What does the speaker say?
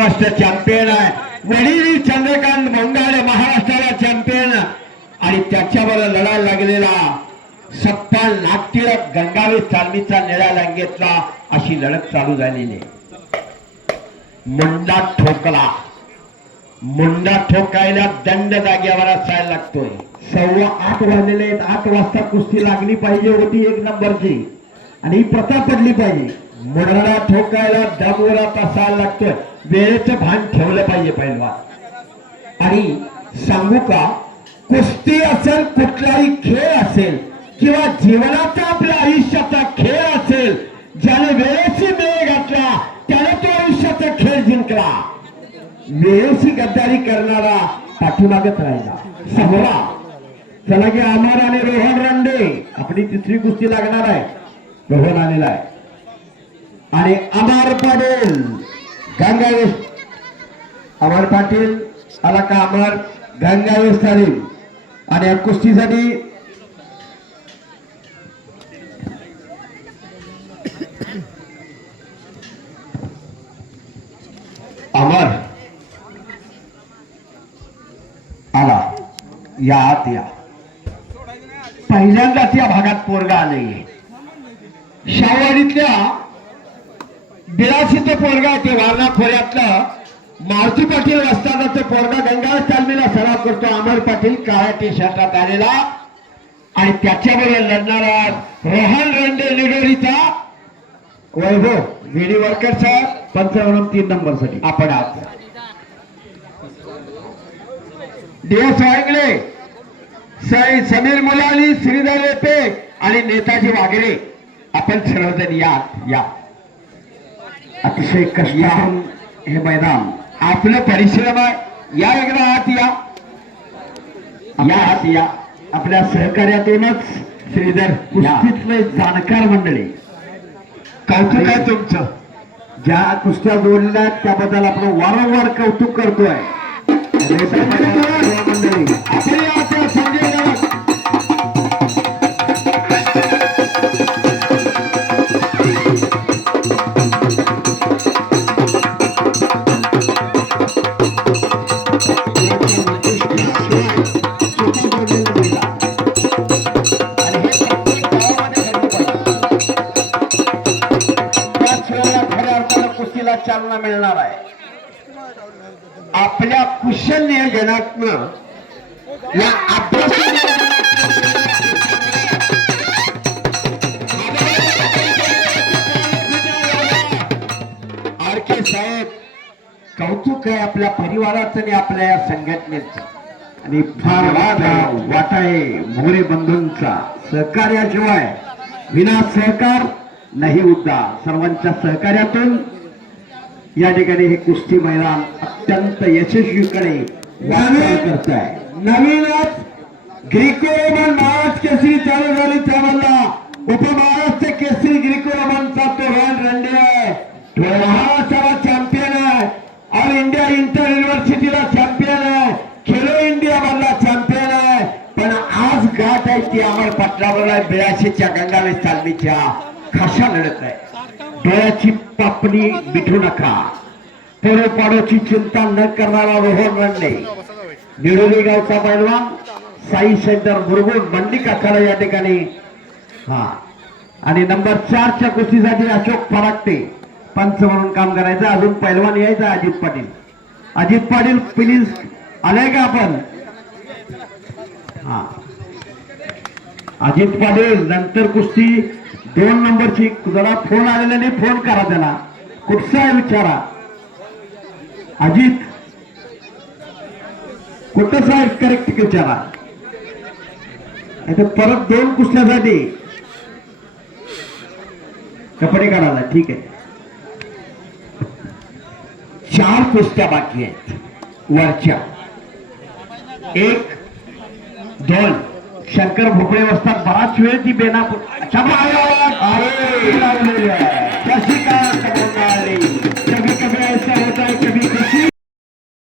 Maharashtra champion आहे. वडील चंद्रकांत मंगाडे महाराष्ट्राला चॅम्पियन आणि त्याच्याबरोबर लढायला लागलेला सप्ताल नागटिळक गंगावेश तालमीचा निळ्या लंगेतला अशी लढत चालू झालेली आहे. मुंडा ठोकला, मुंडा ठोकायला दंड जाग्यावर असायला लागतोय. 8:15 वाजलेले आहेत. 8 वाजता कुस्ती लागली पाहिजे होती 1 नंबरची आणि ही प्रथा पडली पाहिजे. मुंडा ठोकायला दमवरात असायला लागतोय. वेळेचं भान ठेवलं पाहिजे पहिलवान. आणि सांगू का, कुस्ती असेल, कुठलाही खेळ असेल किंवा जीवनाचा आपल्या आयुष्याचा खेळ असेल, ज्याने वेळेशी मेळ घातला त्याने तो आयुष्याचा खेळ जिंकला. वेळेशी गद्दारी करणारा पाठीमागत राहिला. समोरा चला की अमर आणि रोहन रंडे आपली तिसरी कुस्ती लागणार आहे. रोहन आलेला आहे आणि अमर पाटील गंगावेश. अमर पाटील आला का? अमर गंगावेश तालीम आणि या कुस्तीसाठी अमर आला. या आत या. पहिल्यांदाच या भागात पोरगा आले. शाहवाडीतल्या 82 पोरगा ते वारणा खोऱ्यातलं मारुती पाटील वस्तादाचं पोरगा गंगावेश तालमीला सराव करतो. अमर पाटील काळ्या टी शर्टात आलेला आणि त्याच्याबरोबर लढणारा रोहन रंडे निडोरीचा वैभव व्हिडी वर्करचा 55 3 नंबर साठी आपण आहात. DS वांगले, समीर मुलानी, श्रीधर रेपे आणि नेताजी वागरे आपण सर्वजण या. अतिशय कष्टातून हे मैदान आपलं परिश्रम आहे. या एकदा आत या आत या. आपल्या सहकार्यातूनच श्रीधर कुस्तीतले जाणकार मंडळी. कौतुक आहे तुमचं. ज्या कुस्त्या जोडल्या त्याबद्दल आपण वारंवार कौतुक करतोय. मंडळी आपल्या संजय गावात चालना मिळणार आहे. आपल्या कुशल नियोजनातनं या आरके साहेब, कौतुक आहे आपल्या परिवाराचं आणि आपल्या या संघटनेचं आणि फार वाटा आहे मोरे बंधूंचा. सहकार्याशिवाय विना सहकार नाही उद्धार. सर्वांच्या सहकार्यातून या ठिकाणी हे कुस्ती मैदान अत्यंत यशस्वीकडे करत आहे. नवीनच ग्रीको रोमन महाराष्ट्र केसरी चालू झाली. त्यामधला उपमहाराष्ट्र केसरी ग्रीको रोमनचा तो रोहन रंडे आहे. तो महाराष्ट्राला चॅम्पियन आहे. ऑल इंडिया इंटर युनिव्हर्सिटीला चॅम्पियन आहे. खेलो इंडिया मधला चॅम्पियन आहे. पण आज गाठ आहे ती अमर पाटलावर 82च्या गंगावेश तालमीच्या खाशा लढत आहे. डोळ्याची पापणी मिठू नका. पोरोपाडोची चिंता न करणारा रोहन रंडे, निडोली गावचा पैलवान साई सेंटर मुरगुण मंडी काकाला या ठिकाणी. आणि नंबर 4च्या कुस्तीसाठी अशोक फराकटे पंच म्हणून काम करायचं. अजून पैलवान यायचा अजित पाटील. अजित पाटील प्लीज आले का आपण? अजित पाटील नंतर कुस्ती 2 नंबरची. जरा फोन आलेला नाही, फोन करा त्याला. कुठचा आहे विचारा. अजित कुठं आहे करेक्ट विचारा. परत 2 कुस्त्यासाठी कपडे काढायला. ठीक आहे. 4 कुस्त्या बाकी आहेत वरच्या. 1 2 शंकर भोपळे वस्तात बराच वेळ ती बेना कभी कभी ऐसे